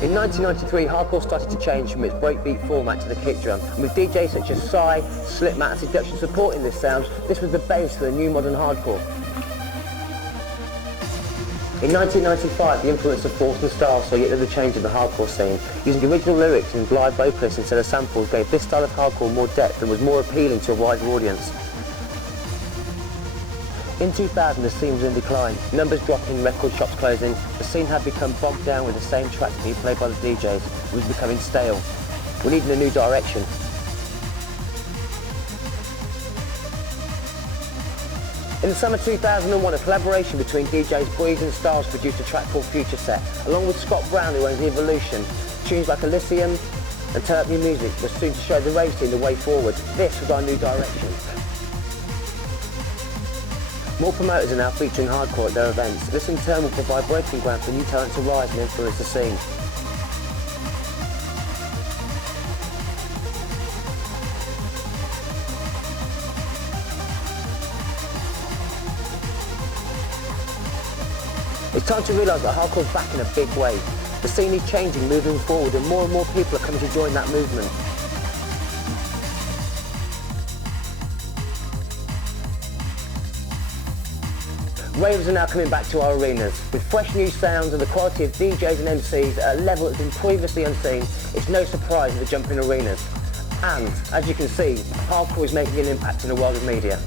In 1993, hardcore started to change from its breakbeat format to the kick drum, and with DJs such as Psy, Slipmatt and Seduction supporting this sound, this was the base for the new modern hardcore. In 1995, the influence of Force & Style saw yet another change in the hardcore scene. Using original lyrics and live vocalists instead of samples gave this style of hardcore more depth and was more appealing to a wider audience. In 2000, the scene was in decline. Numbers dropping, record shops closing. The scene had become bogged down with the same tracks being played by the DJs. It was becoming stale. We needed a new direction. In the summer 2001, a collaboration between DJs Breeze and Styles produced a track called Future Set, along with Scott Brown, who owns The Evolution. Tunes like Elysium and Turn Up Your Music was soon to show the rave scene the way forward. This was our new direction. More promoters are now featuring hardcore at their events. This in turn will provide breaking ground for new talent to rise and influence the scene. It's time to realise that hardcore's back in a big way. The scene is changing, moving forward, and more people are coming to join that movement. Ravers are now coming back to our arenas. With fresh new sounds and the quality of DJs and MCs at a level that's been previously unseen, it's no surprise that they're jumping arenas. And, as you can see, hardcore is making an impact in the world of media.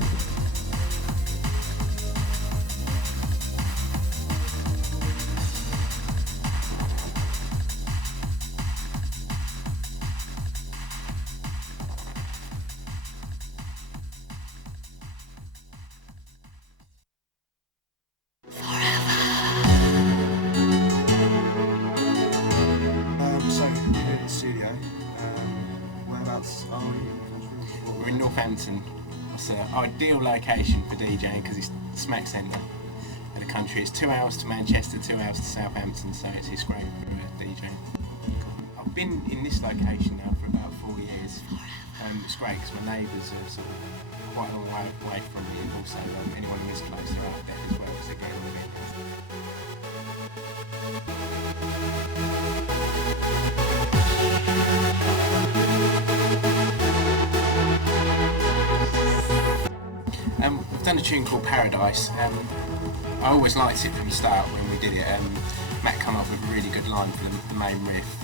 We're in Northampton. It's an ideal location for DJing because it's smack centre of the country. It's 2 hours to Manchester, 2 hours to Southampton, so it's great for DJing. I've been in this location now for about 4 years. It's great because my neighbours are sort of quite a long way away from me, and also anyone who is close are out there as well because they're getting on it. We've done a tune called Paradise. I always liked it from the start when we did it. Matt came up with a really good line for the main riff.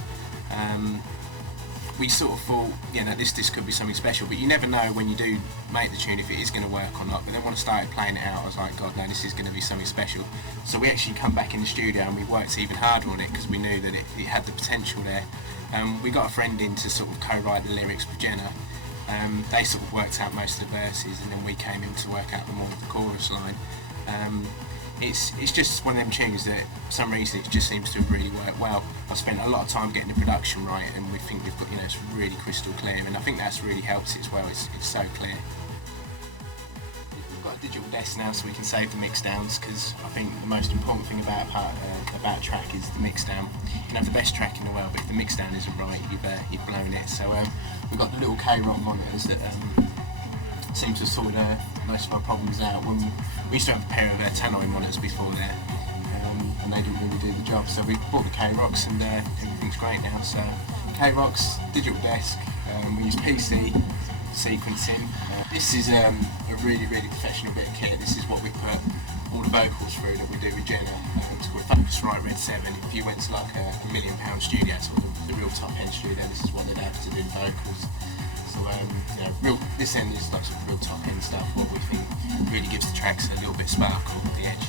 We sort of thought, you know, this could be something special, but you never know when you do make the tune if it is going to work or not. But then when I started playing it out, I was like, God, no, this is going to be something special. So we actually come back in the studio and we worked even harder on it because we knew that it had the potential there. We got a friend in to sort of co-write the lyrics with Jenna. They sort of worked out most of the verses, and then we came in to work out the more of the chorus line. It's just one of them tunes that for some reason it just seems to have really worked well. I've spent a lot of time getting the production right, and we think we've got, you know, it's really crystal clear, and I think that's really helps it as well. It's so clear. We've got a digital desk now, so we can save the mix downs, because I think the most important thing about a track is the mix down. You can have the best track in the world, but if the mix down isn't right, you've blown it. So we've got the little K-Rock monitors that seem to sort most of our problems out. When we used to have a pair of Tannoy monitors before there, and they didn't really do the job. So we bought the K-Rocks, and everything's great now. So K-Rocks, digital desk, we use PC sequencing. This is a really professional bit of kit. This is what we put all the vocals through that we do with Jenna. It's called Focusrite Red 7. If you went to like a £1 million studio, sort of the real top end studio, this is what they'd have to do the vocals. So you know, this end is like sort of real top end stuff, what we think really gives the tracks a little bit sparkle at the edge.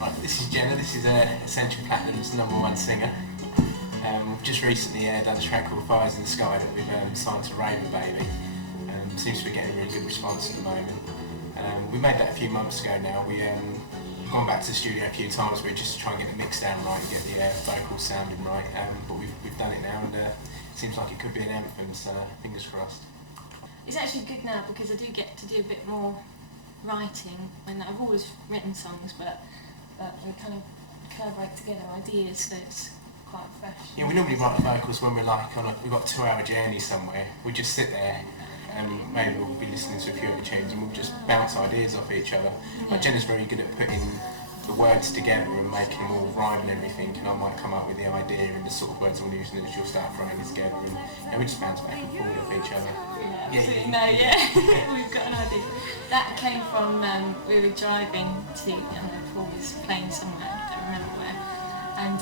Right, this is Jenna. This is Essential Platinum's #1 singer. Just recently done a track called Fires in the Sky that we've signed to Raver Baby. Seems to be getting a really good response at the moment. We made that a few months ago now. We've gone back to the studio a few times, but just to try and get the mix down right and get the vocals sounding right. But we've done it now, and it seems like it could be an anthem, so fingers crossed. It's actually good now because I do get to do a bit more writing, and I've always written songs, but we kind of collaborate together ideas, so it's quite fresh. Yeah, we normally write the vocals when we're like we've got a 2 hour journey somewhere. We just sit there maybe we'll be listening to a few of the tunes and we'll just bounce ideas off each other. Like Jenna's very good at putting the words together and making them all rhyme and everything, and I might come up with the idea and the sort of words I'm using, and she'll start throwing it together, and we just bounce back and forth with each other. We've got an idea. That came from, we were driving to, Paul was playing somewhere, I don't remember where, and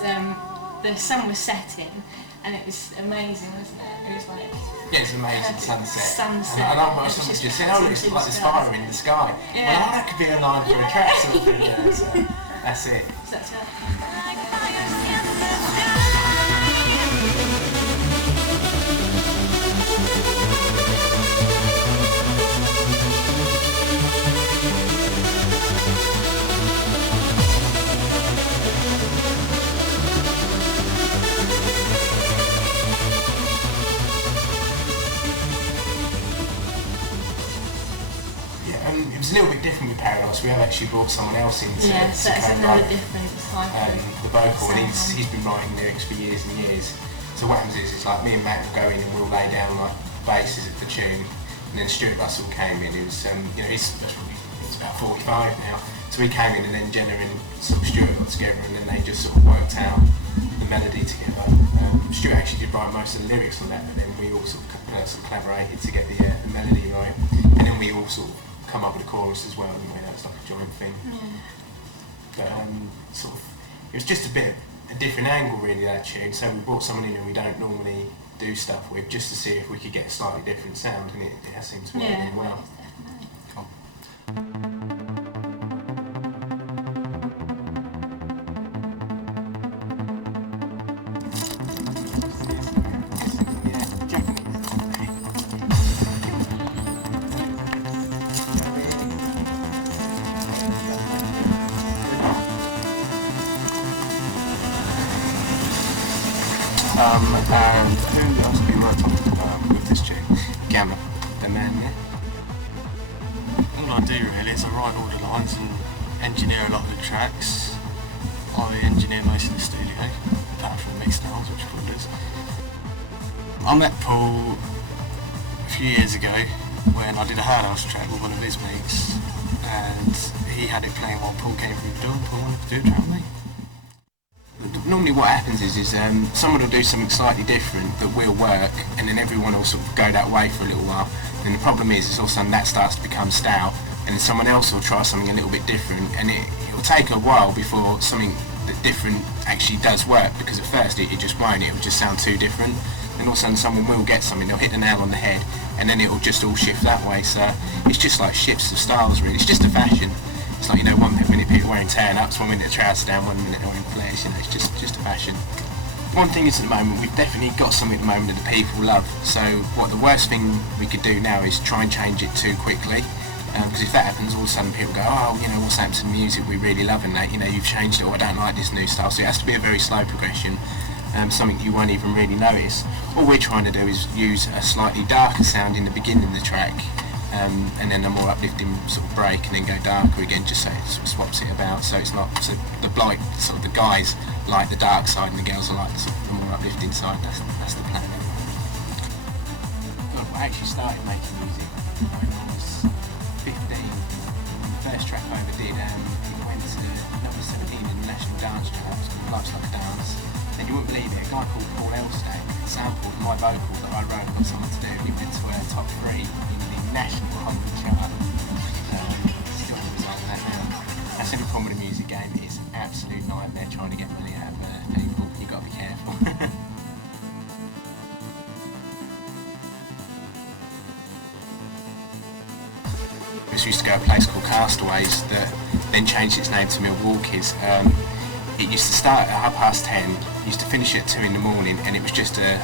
the sun was setting, and it was amazing, wasn't it? It was like... Yeah, it's an amazing sunset. And I was just saying, oh, it's like there's fire in the sky. Yeah. Well, that could be a line for a track sort of thing, yeah, so that's it. So that's right. It was a little bit different with Paradox. We have actually brought someone else in to Yeah, so that's another co-write different type of the vocal, and sound. he's been writing lyrics for years and years. So what happens is, it's like me and Matt will go in and we'll lay down like bases of the tune, and then Stuart Russell came in. He was, he's about 45 now. So he came in, and then Jenna and sort of Stuart got together, and then they just sort of worked out the melody together. Stuart actually did write most of the lyrics on that, and then we all sort of collaborated to get the melody right, and then we all sort of come up with a chorus as well. Anyway, that was like a joint thing. But it was just a different angle really, that tune. So we brought someone in who we don't normally do stuff with, just to see if we could get a slightly different sound, and it has seemed to work really well. Cool. And who else have you worked on with this tune? Gamma, the man there. All I do really is I write all the lines and engineer a lot of the tracks. I engineer most of the studio, apart from mix styles, which Paul does. I met Paul a few years ago when I did a Hard House track with one of his mates, and he had it playing while Paul came through the door, and Paul wanted to do a track with me. Normally what happens is someone will do something slightly different that will work, and then everyone will sort of go that way for a little while. And the problem is all of a sudden that starts to become stale, and then someone else will try something a little bit different, and it will take a while before something that different actually does work, because at first it just won't, it will just sound too different. And all of a sudden someone will get something, they'll hit the nail on the head, and then it will just all shift that way. So it's just like shifts of styles really, it's just a fashion. It's like, one minute people wearing turn-ups, 1 minute trouser down, 1 minute they're wearing flares, it's just a fashion. One thing is, at the moment, we've definitely got something at the moment that the people love. So the worst thing we could do now is try and change it too quickly. Because if that happens, all of a sudden people go, oh, what's happened to the music, we really loving that, you've changed it, or I don't like this new style. So it has to be a very slow progression, something you won't even really notice. All we're trying to do is use a slightly darker sound in the beginning of the track, and then a more uplifting sort of break, and then go darker again, just so it sort of swaps it about. So it's not, so the guys like the dark side and the girls are like the more uplifting side. That's the plan. God, I actually started making music when I was 15. The first track I ever did, it went to number 17 in the National Dance Charts, called Life's Like a Dance. And you wouldn't believe it, a guy called Paul Elstad sampled my vocal that I wrote and got someone to do, and it went to top 3 in the National Comedy Chart. That's the problem with the music game, it's an absolute nightmare trying to get money out of people. You've got to be careful. We used to go to a place called Castaways that then changed its name to Milwaukee's. It used to start at 10:30, used to finish at 2 in the morning, and it was just a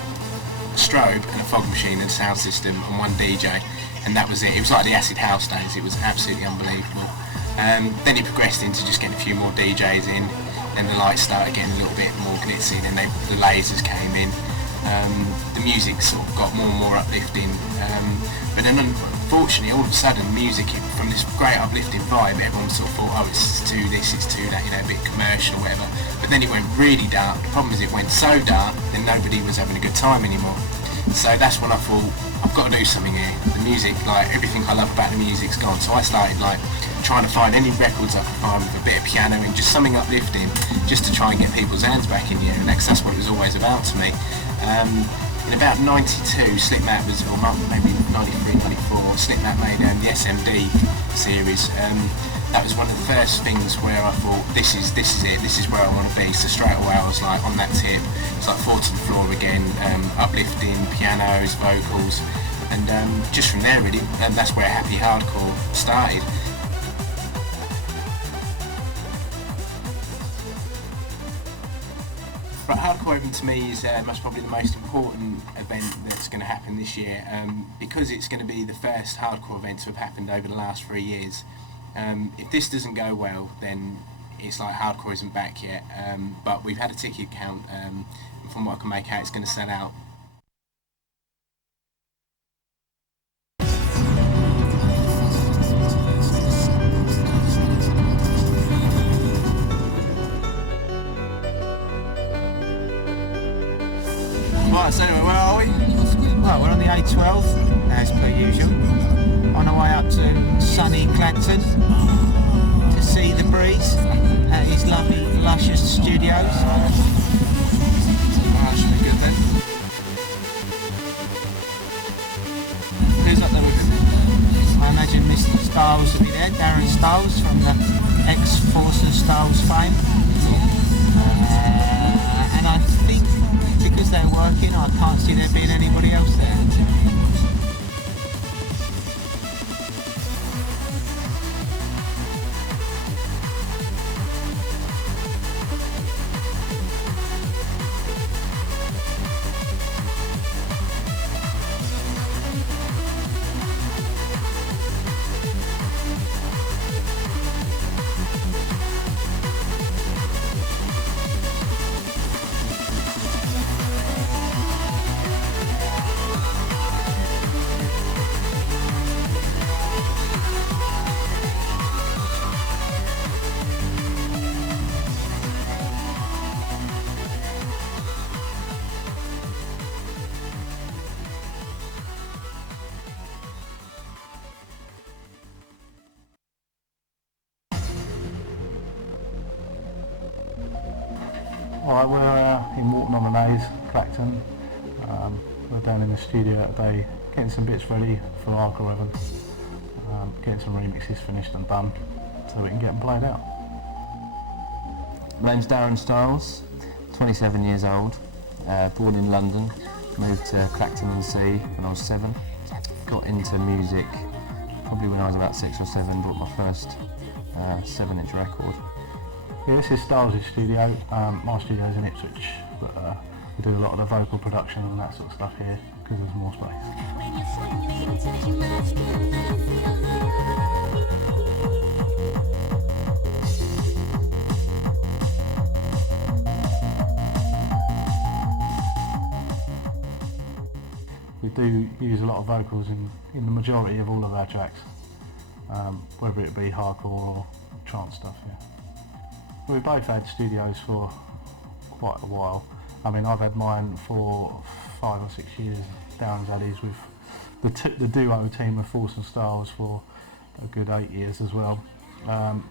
strobe and a fog machine and a sound system and one DJ, and that was it. It was like the acid house days, it was absolutely unbelievable. Then it progressed into just getting a few more DJs in, and the lights started getting a little bit more glitzy, and then the lasers came in. The music sort of got more and more uplifting, but then unfortunately all of a sudden music, from this great uplifting vibe, everyone sort of thought, oh, it's too this, it's too that, a bit commercial, whatever. But then it went really dark. The problem is it went so dark then nobody was having a good time anymore. So that's when I thought, I've got to do something here. The music, like everything I love about the music's gone. So I started like trying to find any records I could find with a bit of piano and just something uplifting, just to try and get people's hands back in the air. And that's what it was always about to me. In about 92, Slipmatt was, or maybe 93, 94, Slipmatt made the SMD series. That was one of the first things where I thought, this is it, this is where I want to be. So straight away I was like on that tip. It's like 4 to the floor again, uplifting, pianos, vocals, and just from there really, that's where Happy Hardcore started. But Hardcore Event to me is most probably the most important event that's going to happen this year, because it's going to be the first hardcore event to have happened over the last 3 years. If this doesn't go well, then it's like hardcore isn't back yet, but we've had a ticket count, and from what I can make out, it's going to sell out. Right, so anyway, where are we? Well, we're on the A12, as per usual, on our way up to sunny Clacton to see the Breeze at his lovely, luscious studios. That should be good then. Who's up there with him? I imagine Mr. Styles will be there, Darren Styles from the ex-Force of Styles fame. And I think because they're working, I can't see there being anybody else there. Alright, we're in Walton-on-the-Naze, Clacton. We're down in the studio today getting some bits ready for Hardcore Heaven. Getting some remixes finished and done so we can get them played out. My name's Darren Styles, 27 years old, born in London, moved to Clacton-on-Sea when I was 7. Got into music probably when I was about 6 or 7, bought my first 7-inch record. Yeah, this is Styles' studio. My studio's in Ipswich, but we do a lot of the vocal production and that sort of stuff here because there's more space. We do use a lot of vocals in the majority of all of our tracks, whether it be hardcore or trance stuff. Yeah. We've both had studios for quite a while. I mean, I've had mine for 5 or 6 years. Darren's had his with the duo team of Force and Styles for a good 8 years as well. And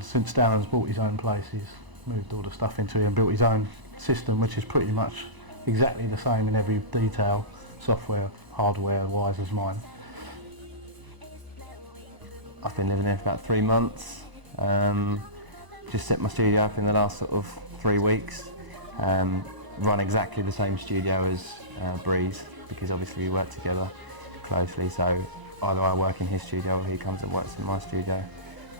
since Darren's bought his own place, he's moved all the stuff into it and built his own system, which is pretty much exactly the same in every detail, software, hardware-wise as mine. I've been living here for about 3 months. Just set my studio up in the last sort of 3 weeks. Run exactly the same studio as Breeze, because obviously we work together closely, so either I work in his studio or he comes and works in my studio,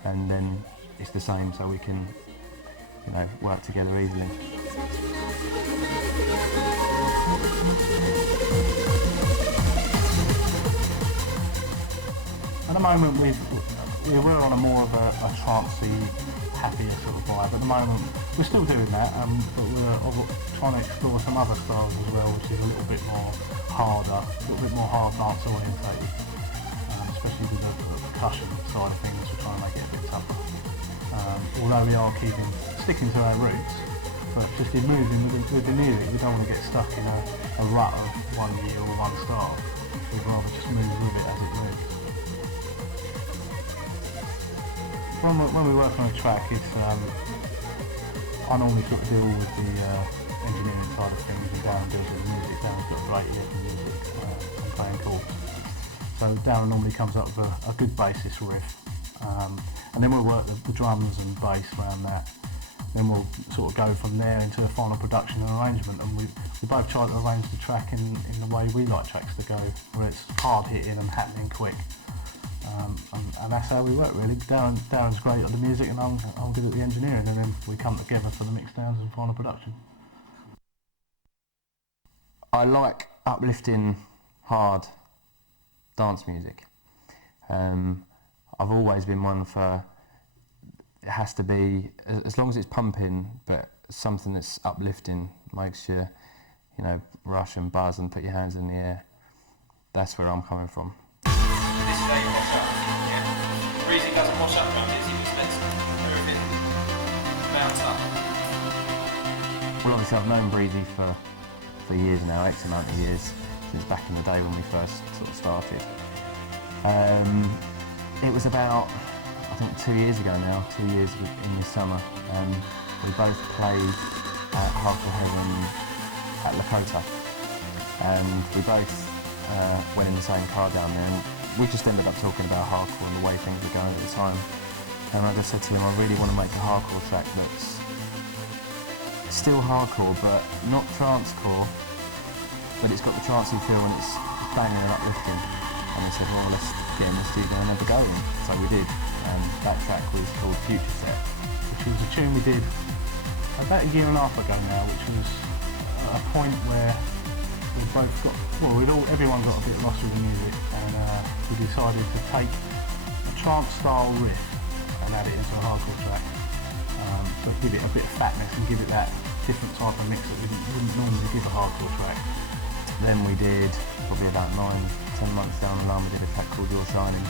and then it's the same, so we can, you know, work together easily. At the moment we're on a more of a trancey, happier sort of vibe. At the moment we're still doing that, but we're trying to explore some other styles as well, which is a little bit more harder, a little bit more hard dance orientated, especially with the percussion side of things. We're trying to make it a bit tougher. Although we are sticking to our roots, but just in moving with the music, we don't want to get stuck in a rut of one year or one style. we'd rather just move with it as it moves. When we work on a track, it's I normally sort of deal with the engineering side of things, and Darren deals with the music. Darren's got a great ear for music and playing chords. So Darren normally comes up with a good basis riff, and then we'll work the drums and bass around that. Then we'll sort of go from there into a final production and arrangement, and we both try to arrange the track in the way we like tracks to go, where it's hard hitting and happening quick. And that's how we work really. Darren's great at the music and I'm good at the engineering, and then we come together for the mixdowns and final production. I like uplifting, hard dance music. I've always been one for, it has to be, as long as it's pumping, but something that's uplifting, makes you, rush and buzz and put your hands in the air. That's where I'm coming from. This is how you wash up, yeah? Breezy doesn't wash up, don't it? He just lets everything mount up. Well, obviously I've known Breezy for years now, X amount of years, since back in the day when we first sort of started. It was about, I think 2 years ago now, 2 years in this summer, we both played at Hardcore Heaven at Lakota, and we both went in the same car down there, and we just ended up talking about hardcore and the way things were going at the time. And I just said to him, I really want to make a hardcore track that's still hardcore, but not trancecore, but it's got the trancey feel and it's banging and uplifting. And I said, well, let's get in the studio and have a go in. So we did, and that track was called Future Set, which was a tune we did about a year and a half ago now, which was a point where we both got, everyone got a bit lost with the music, and we decided to take a trance style riff and add it into a hardcore track, but give it a bit of fatness and give it that different type of mix that we wouldn't normally give a hardcore track. Then we did, probably about 9-10 months down the line, we did a track called You're Shining,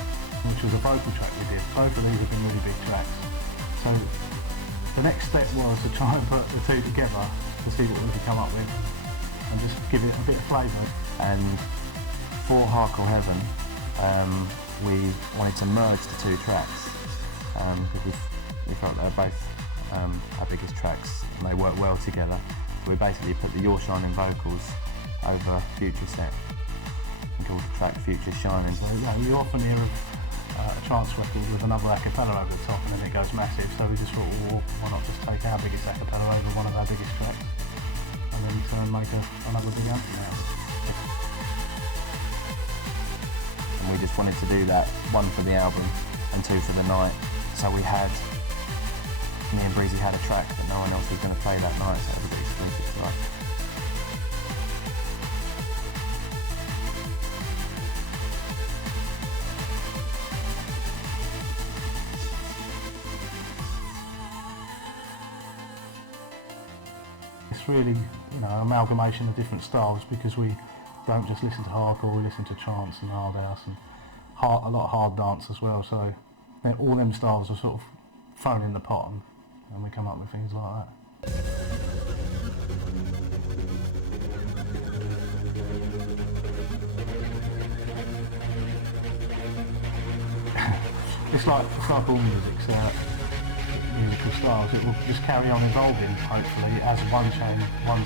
which was a vocal track we did. Both of these have been really big tracks. So the next step was to try and put the two together to see what we could come up with and just give it a bit of flavour. And for Hardcore Heaven, we wanted to merge the two tracks because we felt they were both our biggest tracks and they work well together. So we basically put the You're Shining vocals over Future Set and called the track Future Shining. So you often hear a trance record with another a cappella over the top and then it goes massive, so we just thought, well, why not just take our biggest a cappella over one of our biggest tracks and then try and make another big anthem out. And we just wanted to do that, one for the album and two for the night. So me and Breezy had a track that no one else was going to play that night, so it was exclusive to us. It's really, an amalgamation of different styles, because we don't just listen to hardcore, we listen to trance and hard house and a lot of hard dance as well, so all them styles are sort of thrown in the pot and we come up with things like that. It's like all musical styles, it will just carry on evolving, hopefully, as one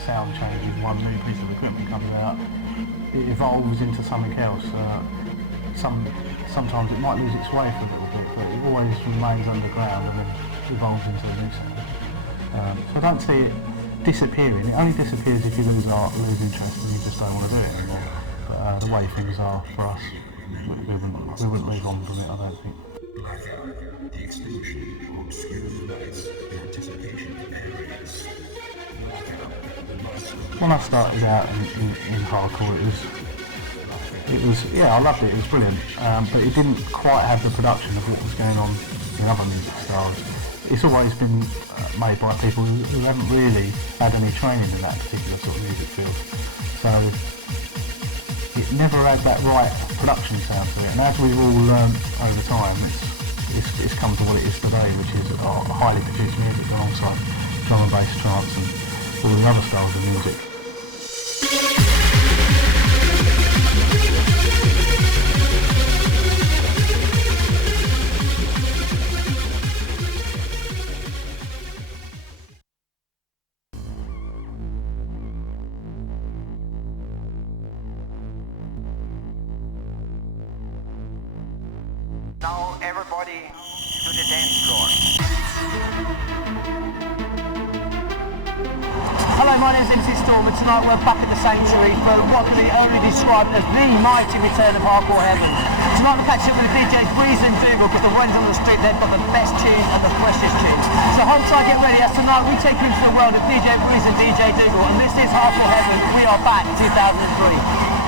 sound changes, one new piece of equipment comes out, it evolves into something else. Sometimes it might lose its way for a little bit, but it always remains underground and then evolves into a new sound. So I don't see it disappearing. It only disappears if you lose art, lose interest, and you just don't want to do it anymore. But the way things are for us, we wouldn't move on from it, I don't think. Blackout, the explosion of obscure lights, the anticipation areas. When I started out in hardcore, it was I loved it. It was brilliant, but it didn't quite have the production of what was going on in other music styles. It's always been made by people who haven't really had any training in that particular sort of music field. So it never had that right production sound to it. And as we've all learned over time, it's come to what it is today, which is highly produced music alongside drum and bass, trance, and all the other styles of music. Now everybody to the dance floor. Hello, my name is MC Storm and tonight we're back at the Sanctuary for what can be only described as the mighty return of Hardcore Heaven. Tonight we're catching up with the DJs Breeze and Dougal because the ones on the street, they've got the best tunes and the freshest tunes. So hold tight, get ready, as tonight we take you into the world of DJ Breeze and DJ Dougal, and this is Hardcore Heaven. We are back 2003.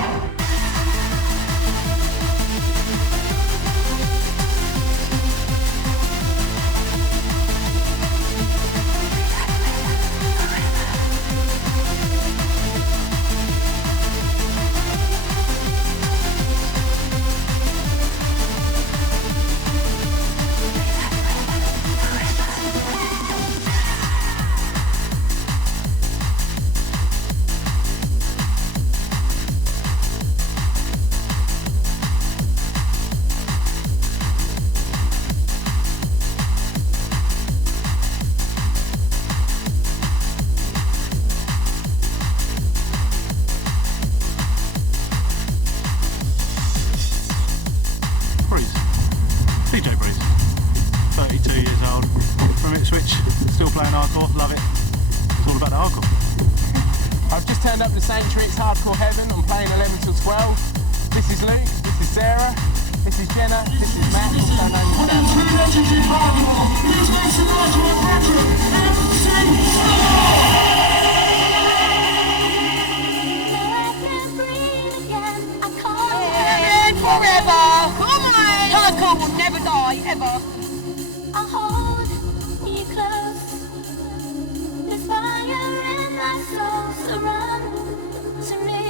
DJ Breeze, 32 years old, from Ipswich, still playing hardcore, love it. It's all about the hardcore. I've just turned up to Sanctuary, it's Hardcore Heaven, I'm playing 11 till 12. This is Luke, this is Sarah, this is Jenna, this is Matt, also known as forever! Come on! Hardcore will never die, ever! I'll hold you close. There's fire in my soul, so run to me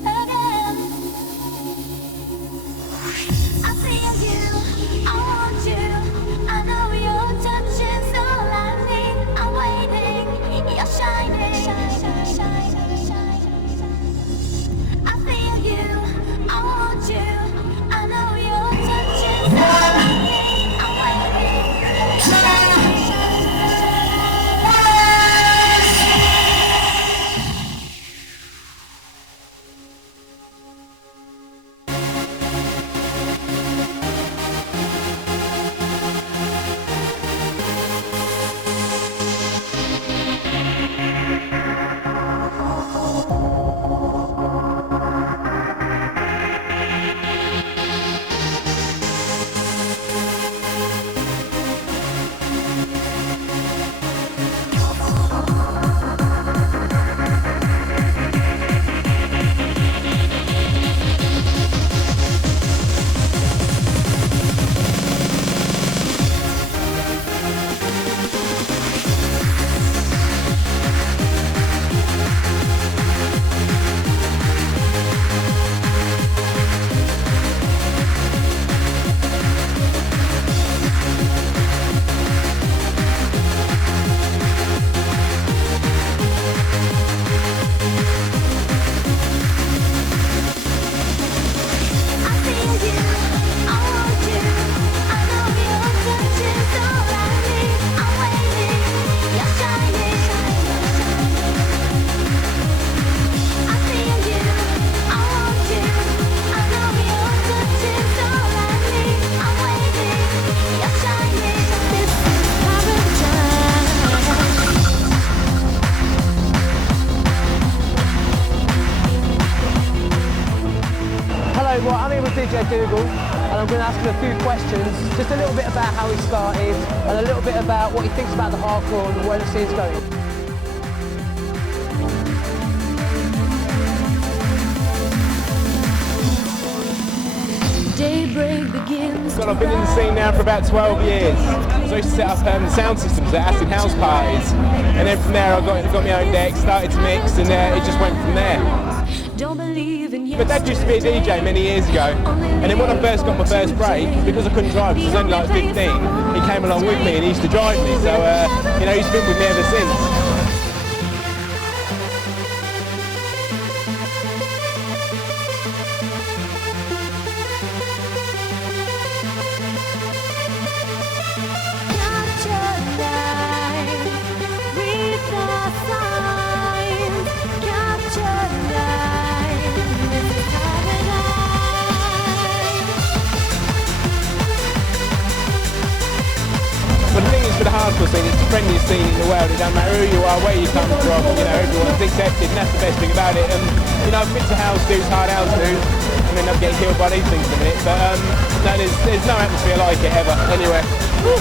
again. I feel you, I want you. I know your touch is all I need. I'm waiting, you're shining. I feel you, I want you. I know your touch is all I need. I'm waiting. Well, I'm here with DJ Dougal and I'm going to ask him a few questions, just a little bit about how he started and a little bit about what he thinks about the hardcore and where the scene's going. Daybreak begins. I've been in the scene now for about 12 years. So I used to set up sound systems at acid house parties, and then from there I got my own deck, started to mix, and it just went from there. Don't believe in But Dad used to be a DJ many years ago, and then when I first got my first break, because I couldn't drive, because I was only like 15, he came along with me and he used to drive me, so you know, he's been with me ever since. scene in the world. It doesn't matter who you are, where you come from, you know, everyone's accepted, and that's the best thing about it. And, you know, bits of house dudes, hard house dudes, and end up getting killed by these things in a minute. But, no, there's no atmosphere like it ever, anywhere. Woo.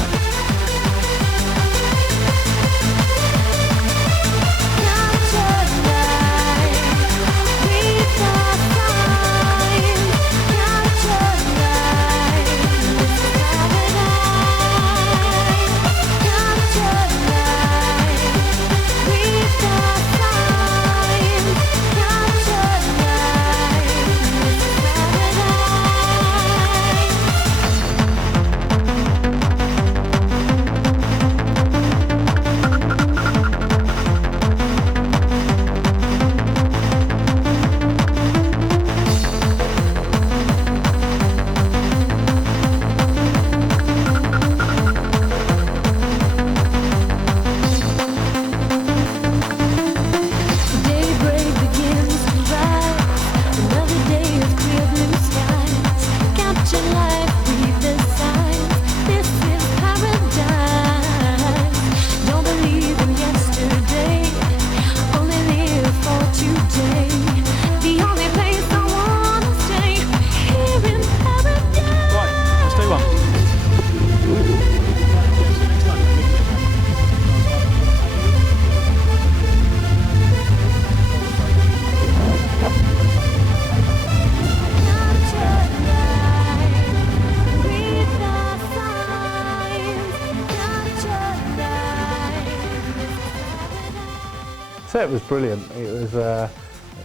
Set was brilliant. It was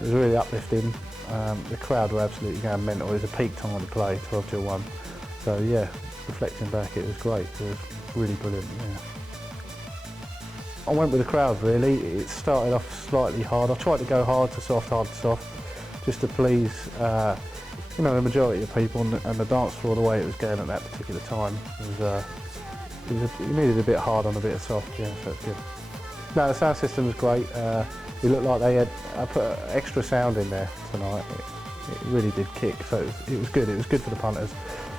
really uplifting. The crowd were absolutely going mental. It was a peak time to play, 12 till 1. So yeah, reflecting back, it was great. It was really brilliant. Yeah. I went with the crowd really. It started off slightly hard. I tried to go hard to soft, just to please you know, the majority of people, and the dance floor the way it was going at that particular time it needed a bit hard on a bit of soft. Yeah, so it's good. No, the sound system was great. It looked like they had put extra sound in there tonight. It really did kick, so it was good. It was good for the punters.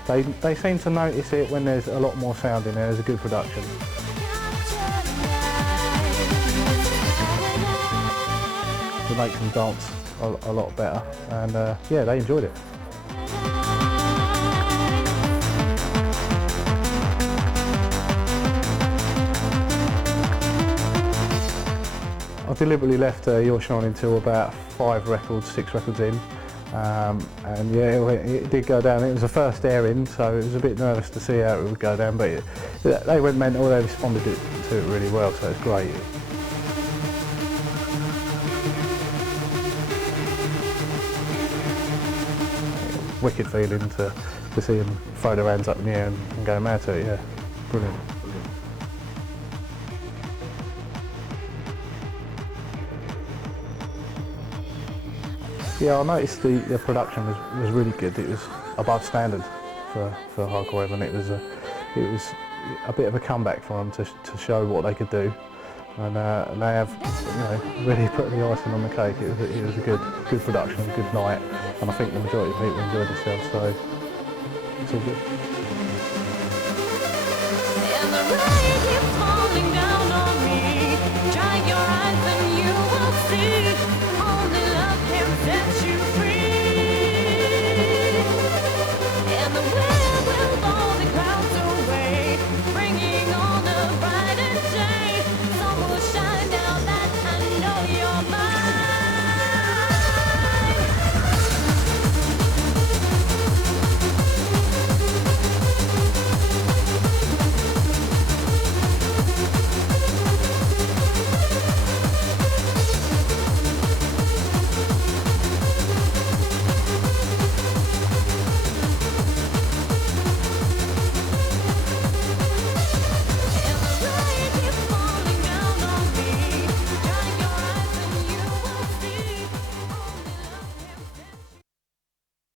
They seem to notice it when there's a lot more sound in there. There's a good production. It makes them dance a lot better, and yeah, they enjoyed it. I deliberately left Yorkshire On until about 6 records in, and yeah, it did go down. It was the first airing, so it was a bit nervous to see how it would go down, but they went mental. They responded to it really well, so it's great. Wicked feeling to see them throw their hands up in the air and go mad to it. Yeah, brilliant. Yeah, I noticed the production was really good. It was above standard for Hardcore Heaven. It was a bit of a comeback for them to show what they could do, and they have, you know, really put the icing on the cake. It was a good production, a good night, and I think the majority of people enjoyed themselves. So it's all good.